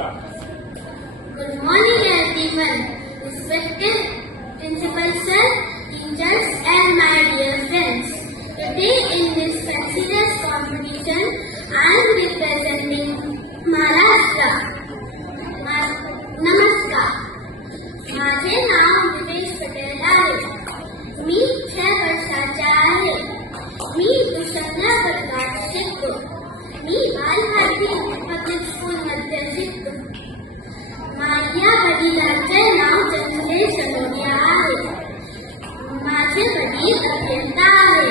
Start. Good morning everyone, respected principal sir, teachers and my dear friends. Today in this considered competition, I am representing Maharashtra. नमस्कार, माझे नाव दिवेश पटेल आहे. मी 6 वर्षाचा आहे. मी दुसऱ्या वर्गात शिकतो. मी बालभारती पब्लिक स्कूल मध्ये शिकतो. माझ्या वडिलांचे नाव चंद्रशेखर सनोडिया आहे. माझे वडील अभियंता आहे.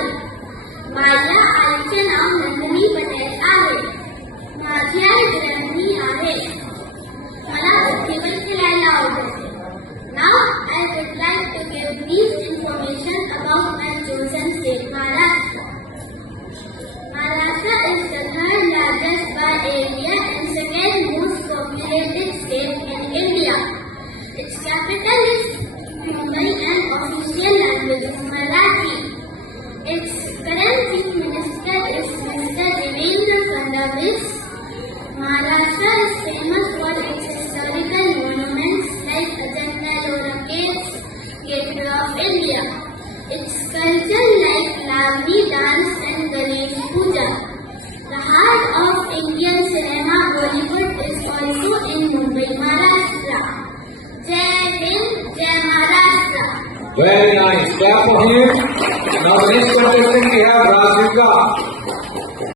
माझ्या आईचे नाव नंदिनी पटेल आहे. माझी आई गृहिणी आहे. मला बुद्धिबळ खेळायला आवडते. Now I would like to give brief information about my chosen state, Maharashtra. Maharashtra is the third largest by area and second most populated state in India. Its capital is Mumbai and official language is Marathi. Its current chief minister is Mr. Devendra Fadnavis. Maharashtra is famous for its historical monuments like Ajanta-Ellora Caves, Gateway of India. Its culture like Lavani dance and Ganesh Puja. The heart of Indian cinema Bollywood is also in Mumbai, Maharashtra. Jai Hind, Jai Maharashtra. Very nice. Clap for him. Now the next contestant we have Rajvika.